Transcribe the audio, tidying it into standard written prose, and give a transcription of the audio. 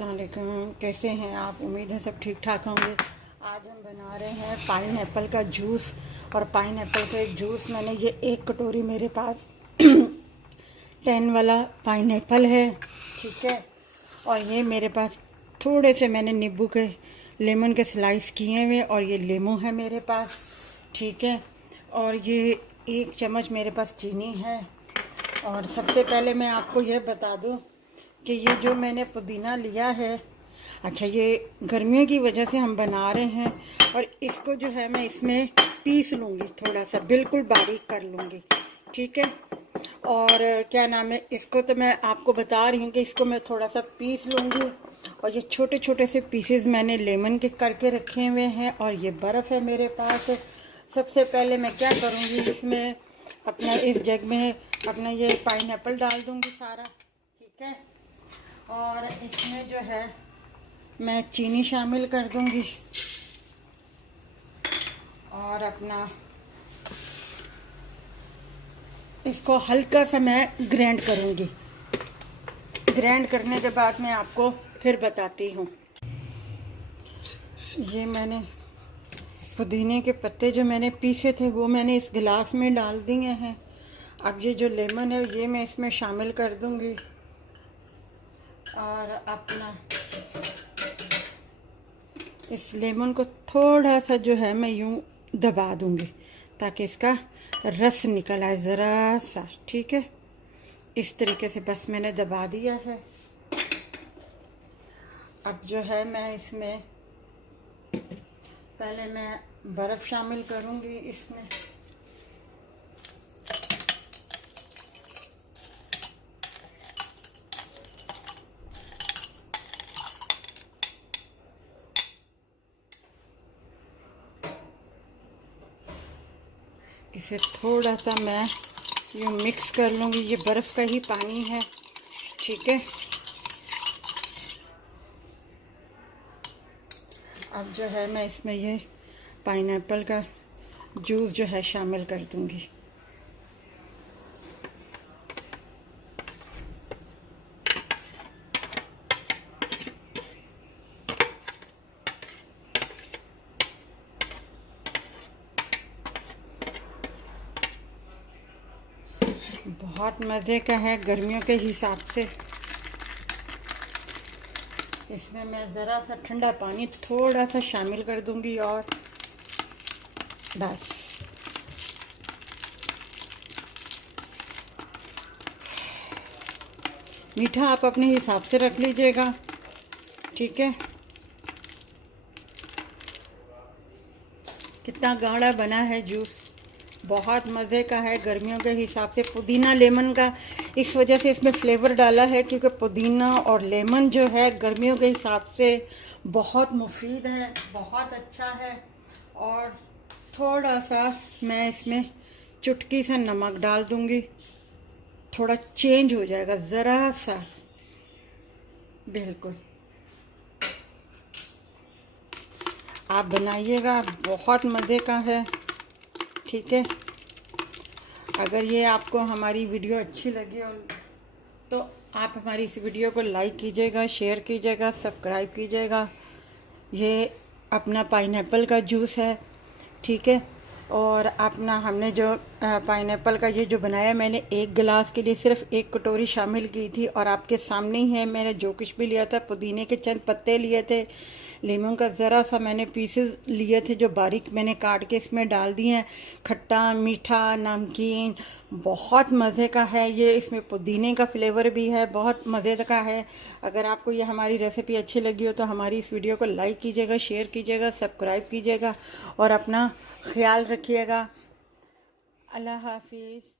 अस्सलाम वालेकुम, कैसे हैं आप? उम्मीद है सब ठीक ठाक होंगे। आज हम बना रहे हैं पाइन एप्पल का जूस। और पाइन एप्पल का एक जूस मैंने ये एक कटोरी मेरे पास 10 वाला पाइन एप्पल है, ठीक है। और ये मेरे पास थोड़े से मैंने नींबू के लेमन के स्लाइस किए हुए और ये लेमू है मेरे पास, ठीक है। और ये 1 चम्मच मेरे पास चीनी है। और सबसे पहले मैं आपको ये बता दूं कि ये जो मैंने पुदीना लिया है, अच्छा ये गर्मियों की वजह से हम बना रहे हैं। और इसको जो है मैं इसमें पीस लूँगी, थोड़ा सा बिल्कुल बारीक कर लूँगी, ठीक है। और क्या नाम है, इसको तो मैं आपको बता रही हूँ कि इसको मैं थोड़ा सा पीस लूँगी। और ये छोटे छोटे से पीसेस मैंने लेमन के करके रखे हुए हैं। और ये बर्फ़ है मेरे पास। सबसे पहले मैं क्या करूँगी, इसमें अपना इस जग में अपना ये पाइन एप्पल डाल दूँगी सारा, ठीक है। और इसमें जो है मैं चीनी शामिल कर दूंगी और अपना इसको हल्का सा मैं ग्राइंड करूंगी। ग्राइंड करने के बाद मैं आपको फिर बताती हूँ। ये मैंने पुदीने के पत्ते जो मैंने पीसे थे वो मैंने इस गिलास में डाल दिए हैं। अब ये जो लेमन है ये मैं इसमें शामिल कर दूंगी। और अपना इस लेमन को थोड़ा सा जो है मैं यूं दबा दूंगी ताकि इसका रस निकल आए ज़रा सा, ठीक है। इस तरीके से बस मैंने दबा दिया है। अब जो है मैं इसमें पहले मैं बर्फ़ शामिल करूंगी इसमें। इसे थोड़ा सा मैं यूँ मिक्स कर लूँगी। ये बर्फ़ का ही पानी है, ठीक है। अब जो है मैं इसमें ये पाइनएप्पल का जूस जो है शामिल कर दूँगी। बहुत मज़े का है गर्मियों के हिसाब से। इसमें मैं ज़रा सा ठंडा पानी थोड़ा सा शामिल कर दूंगी और बस। मीठा आप अपने हिसाब से रख लीजिएगा, ठीक है। कितना गाढ़ा बना है जूस, बहुत मज़े का है गर्मियों के हिसाब से। पुदीना लेमन का इस वजह से इसमें फ्लेवर डाला है क्योंकि पुदीना और लेमन जो है गर्मियों के हिसाब से बहुत मुफीद है, बहुत अच्छा है। और थोड़ा सा मैं इसमें चुटकी सा नमक डाल दूंगी, थोड़ा चेंज हो जाएगा ज़रा सा, बिल्कुल। आप बनाइएगा, बहुत मज़े का है, ठीक है। अगर ये आपको हमारी वीडियो अच्छी लगी हो तो आप हमारी इस वीडियो को लाइक कीजिएगा, शेयर कीजिएगा, सब्सक्राइब कीजिएगा। ये अपना पाइनएप्पल का जूस है, ठीक है। और अपना हमने जो पाइनएप्पल का ये जो बनाया, मैंने 1 गिलास के लिए सिर्फ 1 कटोरी शामिल की थी। और आपके सामने ही है मैंने जो कुछ भी लिया था। पुदीने के चंद पत्ते लिए थे, लेमन का ज़रा सा मैंने पीसेस लिए थे जो बारीक मैंने काट के इसमें डाल दिए हैं। खट्टा मीठा नमकीन बहुत मज़े का है ये। इसमें पुदीने का फ्लेवर भी है, बहुत मज़े का है। अगर आपको ये हमारी रेसिपी अच्छी लगी हो तो हमारी इस वीडियो को लाइक कीजिएगा, शेयर कीजिएगा, सब्सक्राइब कीजिएगा और अपना ख्याल रखिएगा। अल्लाह हाफिज़।